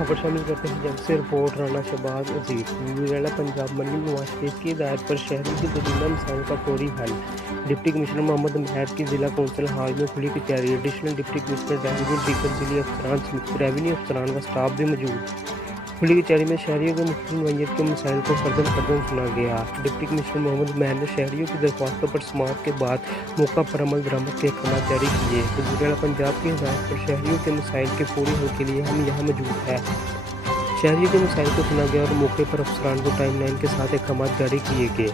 खबर शामिल करते हैं जब से रिपोर्ट राना शहबाज अजीज न्यूज़ीलैंड पंजाब मरनी नवाज शरीफ की हिदायत पर शहरों की दरीना मसाइल का फौरी हल। डिप्टी कमिश्नर मोहम्मद महर की जिला कौंसिल हाल में खुली कचहरी। एडिशनल डिप्टी कमिश्नर रेवेन्यू दीगर जिले अफसरान समेत रेवेन्यू अफसरान व स्टाफ भी मौजूद। खुली कचहरी में शहरियों के मुख्य नोयत के मसाइल को फर्दन फर्दन सुना गया। डिप्टी कमिश्नर मोहम्मद महर ने शहरियों की दरख्वास्तों पर समाअत के बाद मौका पर अमल दरामद के अहकाम जारी किए। वज़ीर-ए-आला पंजाब की हिदायत पर शहरियों के मसाइल के फौरी हल के लिए हम यहाँ मौजूद हैं। शहरियों के मसाइल को सुना गया और मौके पर अफसरान को टाइमलाइन के साथ अहकाम जारी किए गए।